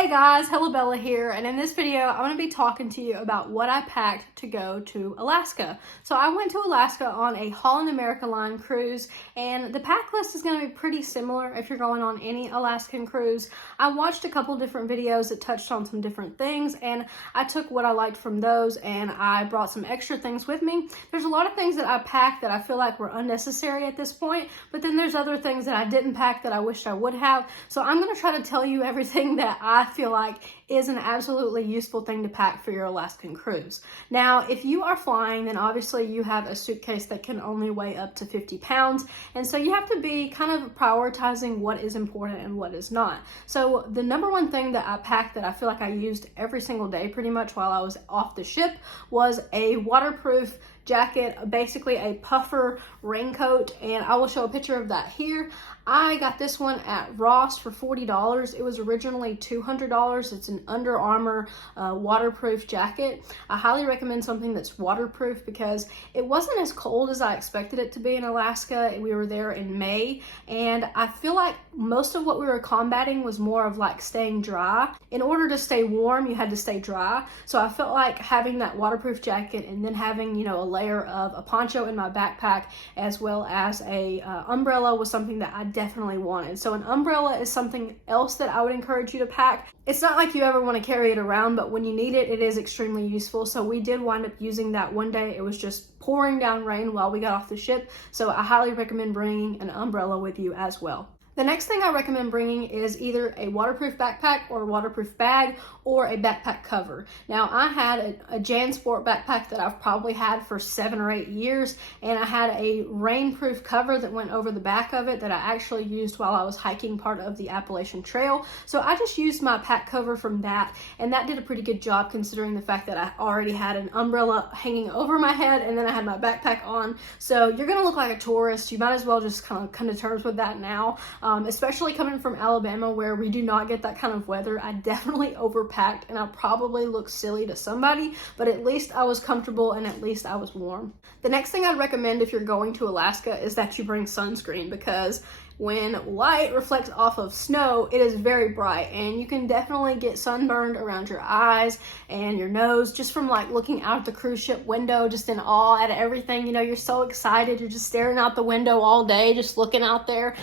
Hey guys, Hello Bella here, and in this video I'm going to be talking to you about what I packed to go to Alaska. So I went to Alaska on a Holland America Line cruise, and the pack list is going to be pretty similar if you're going on any Alaskan cruise. I watched a couple different videos that touched on some different things, and I took what I liked from those and I brought some extra things with me. There's a lot of things that I packed that I feel like were unnecessary at this point, but then there's other things that I didn't pack that I wished I would have. So I'm going to try to tell you everything that I feel like is an absolutely useful thing to pack for your Alaskan cruise. Now, if you are flying, then obviously you have a suitcase that can only weigh up to 50 pounds. And so you have to be kind of prioritizing what is important and what is not. So the number one thing that I packed that I feel like I used every single day pretty much while I was off the ship was a waterproof jacket, basically a puffer raincoat, and I will show a picture of that here. I got this one at Ross for $40. It was originally $200. It's an Under Armour waterproof jacket. I highly recommend something that's waterproof because it wasn't as cold as I expected it to be in Alaska. We were there in May, and I feel like most of what we were combating was more of like staying dry. In order to stay warm, you had to stay dry. So I felt like having that waterproof jacket and then having, you know, a layer of a poncho in my backpack as well as a umbrella was something that I definitely wanted. So an umbrella is something else that I would encourage you to pack. It's not like you ever want to carry it around, but when you need it, it is extremely useful. So we did wind up using that one day. It was just pouring down rain while we got off the ship. So I highly recommend bringing an umbrella with you as well. The next thing I recommend bringing is either a waterproof backpack or a waterproof bag or a backpack cover. Now, I had a JanSport backpack that I've probably had for 7 or 8 years, and I had a rainproof cover that went over the back of it that I actually used while I was hiking part of the Appalachian Trail. So I just used my pack cover from that, and that did a pretty good job considering the fact that I already had an umbrella hanging over my head and then I had my backpack on. So you're gonna look like a tourist. You might as well just kind of come to terms with that now. Especially coming from Alabama where we do not get that kind of weather. I definitely overpacked and I probably looked silly to somebody, but at least I was comfortable and at least I was warm. The next thing I'd recommend if you're going to Alaska is that you bring sunscreen, because when light reflects off of snow, it is very bright and you can definitely get sunburned around your eyes and your nose just from like looking out the cruise ship window, just in awe at everything. You know, you're so excited, you're just staring out the window all day, just looking out there.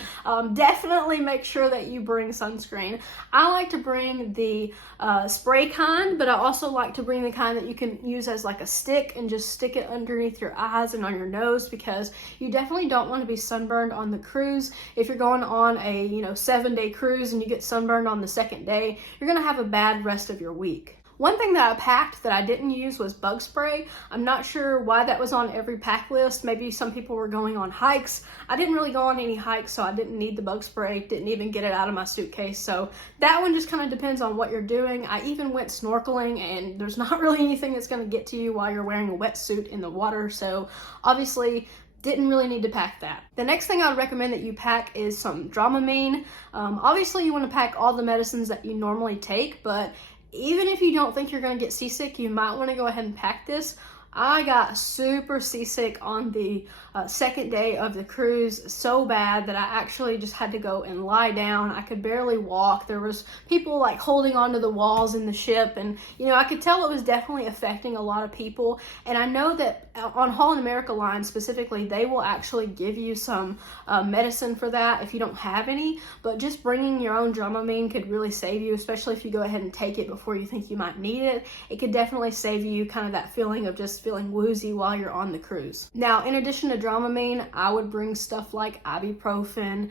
Definitely make sure that you bring sunscreen. I like to bring the spray kind, but I also like to bring the kind that you can use as like a stick and just stick it underneath your eyes and on your nose, because you definitely don't want to be sunburned on the cruise. If you're going on a 7-day cruise and you get sunburned on the second day, you're gonna have a bad rest of your week. One thing that I packed that I didn't use was bug spray. I'm not sure why that was on every pack list. Maybe some people were going on hikes. I didn't really go on any hikes, so I didn't need the bug spray. Didn't even get it out of my suitcase. So that one just kind of depends on what you're doing. I even went snorkeling, and there's not really anything that's going to get to you while you're wearing a wetsuit in the water. So obviously, didn't really need to pack that. The next thing I would recommend that you pack is some Dramamine. Obviously, you want to pack all the medicines that you normally take, but even if you don't think you're going to get seasick, you might want to go ahead and pack this. I got super seasick on the second day of the cruise, so bad that I actually just had to go and lie down. I could barely walk. There was people like holding onto the walls in the ship, and I could tell it was definitely affecting a lot of people. And I know that on Holland America Line specifically, they will actually give you some medicine for that if you don't have any, but just bringing your own Dramamine could really save you, especially if you go ahead and take it before you think you might need it. It could definitely save you kind of that feeling of just feeling woozy while you're on the cruise. Now, in addition to Dramamine, I would bring stuff like ibuprofen,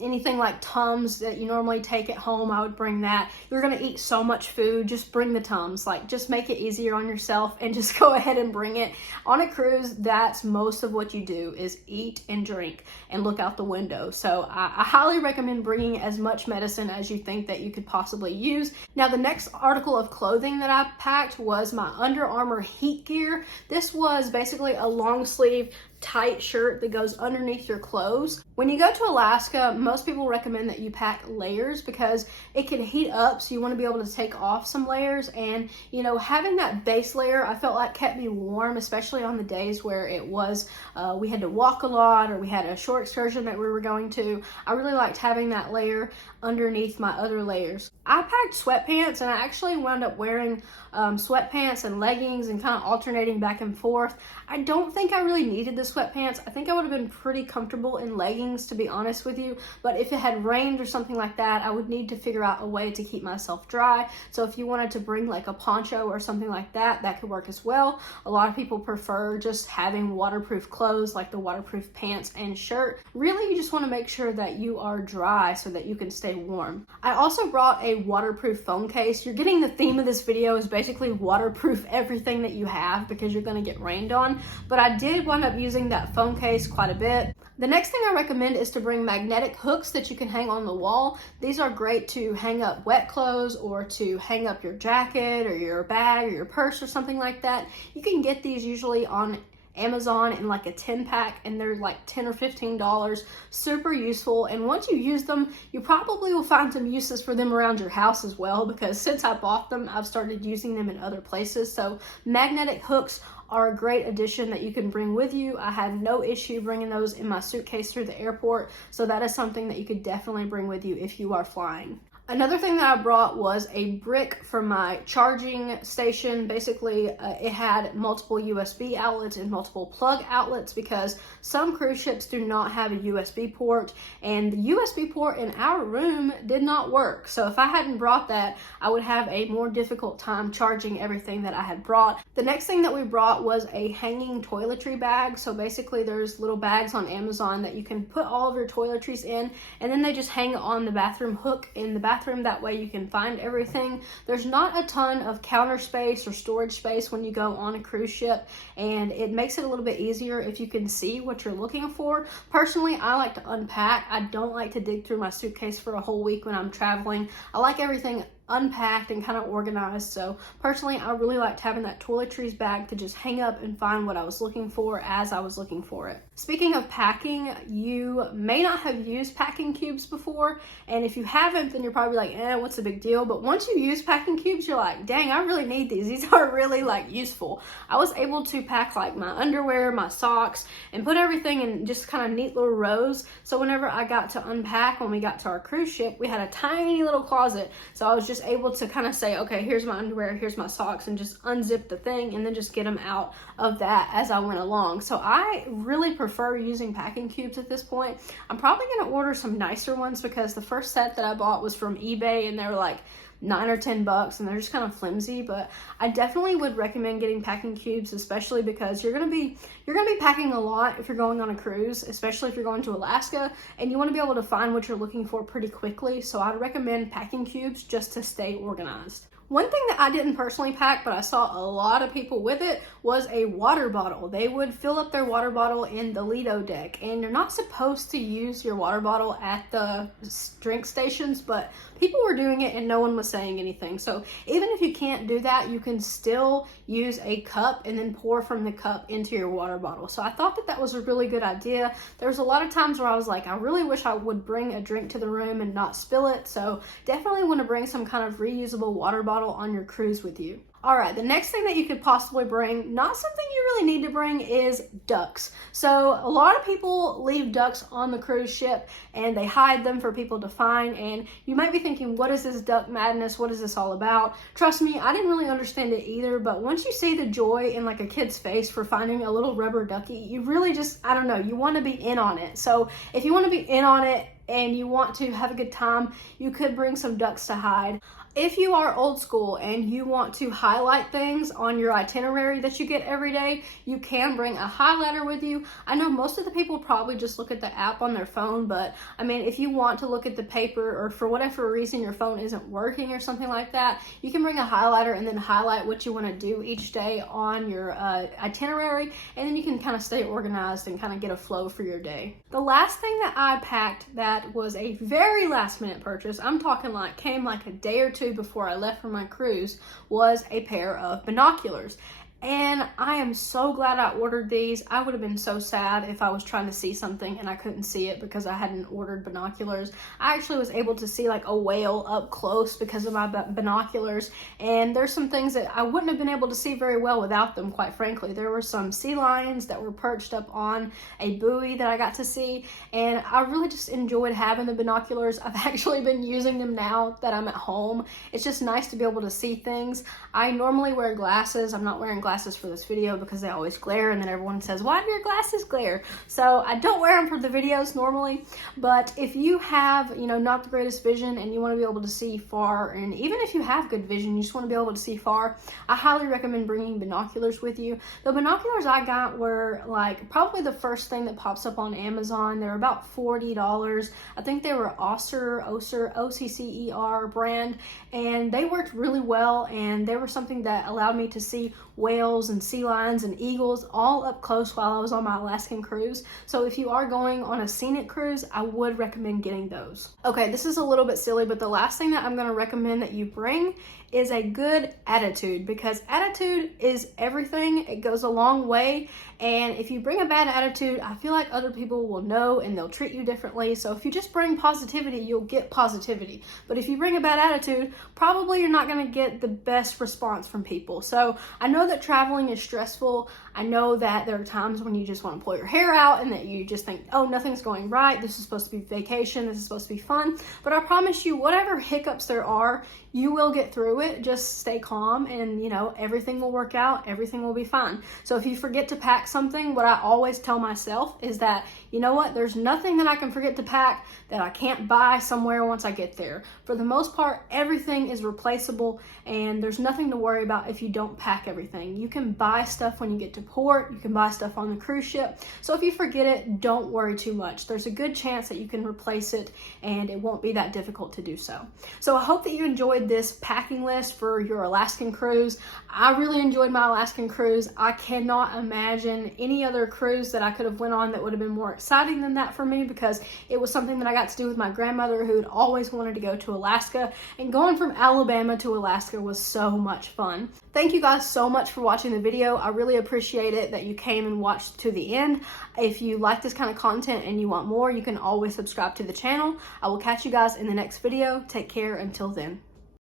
anything like Tums that you normally take at home. I would bring that. You're gonna eat so much food, just bring the Tums. Like, just make it easier on yourself and just go ahead and bring it. On a cruise, that's most of what you do is eat and drink and look out the window. So I highly recommend bringing as much medicine as you think that you could possibly use. Now, the next article of clothing that I packed was my Under Armour heat gear. This was basically a long sleeve tight shirt that goes underneath your clothes. When you go to Alaska, most people recommend that you pack layers because it can heat up, so you want to be able to take off some layers. And, you know, having that base layer, I felt like kept me warm, especially on the days where it was, we had to walk a lot or we had a short excursion that we were going to. I really liked having that layer underneath my other layers. I packed sweatpants, and I actually wound up wearing sweatpants and leggings and kind of alternating back and forth. I don't think I really needed the sweatpants. I think I would have been pretty comfortable in leggings, to be honest with you, but if it had rained or something like that, I would need to figure out a way to keep myself dry. So if you wanted to bring like a poncho or something like that, that could work as well. A lot of people prefer just having waterproof clothes like the waterproof pants and shirt. Really, you just want to make sure that you are dry so that you can stay warm. I also brought a waterproof phone case. You're getting the theme of this video is basically waterproof everything that you have because you're going to get rained on, but I did wind up using that phone case quite a bit. The next thing I recommend is to bring magnetic hooks that you can hang on the wall. These are great to hang up wet clothes or to hang up your jacket or your bag or your purse or something like that. You can get these usually on Amazon in like a 10 pack, and they're like $10 or $15. Super useful, and once you use them, you probably will find some uses for them around your house as well, because since I bought them, I've started using them in other places. So magnetic hooks are a great addition that you can bring with you. I had no issue bringing those in my suitcase through the airport, so that is something that you could definitely bring with you if you are flying. Another thing that I brought was a brick for my charging station. Basically, it had multiple USB outlets and multiple plug outlets because some cruise ships do not have a USB port, and the USB port in our room did not work. So if I hadn't brought that, I would have a more difficult time charging everything that I had brought. The next thing that we brought was a hanging toiletry bag. So basically, there's little bags on Amazon that you can put all of your toiletries in, and then they just hang on the bathroom hook in the bathroom. That way you can find everything. There's not a ton of counter space or storage space when you go on a cruise ship, and it makes it a little bit easier if you can see what you're looking for. Personally, I like to unpack. I don't like to dig through my suitcase for a whole week when I'm traveling. I like everything unpacked and kind of organized. So personally, I really liked having that toiletries bag to just hang up and find what I was looking for as I was looking for it. Speaking of packing, you may not have used packing cubes before, and if you haven't, then you're probably like, what's the big deal? But once you use packing cubes, you're like, dang, I really need these. These are really like useful. I was able to pack like my underwear, my socks, and put everything in just kind of neat little rows. So whenever I got to unpack, when we got to our cruise ship, we had a tiny little closet. So I was just able to kind of say, okay, here's my underwear, here's my socks, and just unzip the thing and then just get them out of that as I went along. So I really prefer using packing cubes at this point. I'm probably going to order some nicer ones because the first set that I bought was from eBay and they were like $9 or $10 and they're just kind of flimsy, but I definitely would recommend getting packing cubes, especially because you're gonna be packing a lot if you're going on a cruise, especially if you're going to Alaska, and you want to be able to find what you're looking for pretty quickly. So I'd recommend packing cubes just to stay organized. One thing that I didn't personally pack, but I saw a lot of people with it, was a water bottle. They would fill up their water bottle in the Lido deck, and you're not supposed to use your water bottle at the drink stations, but people were doing it and no one was saying anything. So even if you can't do that, you can still use a cup and then pour from the cup into your water bottle. So I thought that that was a really good idea. There was a lot of times where I was like, I really wish I would bring a drink to the room and not spill it. So definitely want to bring some kind of reusable water bottle on your cruise with you. All right, the next thing that you could possibly bring, not something you really need to bring, is ducks. So a lot of people leave ducks on the cruise ship and they hide them for people to find, and you might be thinking, what is this duck madness? What is this all about? Trust me, I didn't really understand it either, but once you see the joy in like a kid's face for finding a little rubber ducky, you really just, I don't know, you want to be in on it. So if you want to be in on it and you want to have a good time, you could bring some ducks to hide. If you are old school and you want to highlight things on your itinerary that you get every day, you can bring a highlighter with you. I know most of the people probably just look at the app on their phone, but I mean, if you want to look at the paper or for whatever reason your phone isn't working or something like that, you can bring a highlighter and then highlight what you want to do each day on your itinerary, and then you can kind of stay organized and kind of get a flow for your day. The last thing that I packed that was a very last minute purchase, I'm talking like came like a day or two before I left for my cruise, was a pair of binoculars. and I am so glad I ordered these. I would have been so sad if I was trying to see something and I couldn't see it because I hadn't ordered binoculars. I actually was able to see like a whale up close because of my binoculars, and there's some things that I wouldn't have been able to see very well without them, quite frankly. There were some sea lions that were perched up on a buoy that I got to see, and I really just enjoyed having the binoculars. I've actually been using them now that I'm at home. It's just nice to be able to see things. I normally wear glasses. I'm not wearing glasses for this video because they always glare, and then everyone says, why do your glasses glare? So I don't wear them for the videos normally, but if you have, you know, not the greatest vision and you want to be able to see far, and even if you have good vision, you just want to be able to see far, I highly recommend bringing binoculars with you. The binoculars I got were like probably the first thing that pops up on Amazon. They're about $40. I think they were Occer, OCCER brand, and they worked really well, and they were something that allowed me to see whales and sea lions and eagles all up close while I was on my Alaskan cruise. So if you are going on a scenic cruise, I would recommend getting those. Okay, this is a little bit silly, but the last thing that I'm going to recommend that you bring is a good attitude, because attitude is everything. It goes a long way, and if you bring a bad attitude, I feel like other people will know and they'll treat you differently. So if you just bring positivity, you'll get positivity. But if you bring a bad attitude, probably you're not going to get the best response from people. So I know that traveling is stressful. I know that there are times when you just want to pull your hair out and that you just think, oh, nothing's going right. This is supposed to be vacation. This is supposed to be fun. But I promise you, whatever hiccups there are, you will get through it. Just stay calm, and you know, everything will work out. Everything will be fine. So if you forget to pack something, what I always tell myself is that, you know what, there's nothing that I can forget to pack that I can't buy somewhere once I get there. For the most part, everything is replaceable, and there's nothing to worry about if you don't pack everything. You can buy stuff when you get to port. You can buy stuff on the cruise ship. So if you forget it, don't worry too much. There's a good chance that you can replace it, and it won't be that difficult to do so. So I hope that you enjoyed this packing list for your Alaskan cruise. I really enjoyed my Alaskan cruise. I cannot imagine any other cruise that I could have went on that would have been more exciting than that for me, because it was something that I got to do with my grandmother, who had always wanted to go to Alaska, and going from Alabama to Alaska was so much fun. Thank you guys so much for watching the video. I really appreciate it that you came and watched to the end. If you like this kind of content and you want more, you can always subscribe to the channel. I will catch you guys in the next video. Take care until then.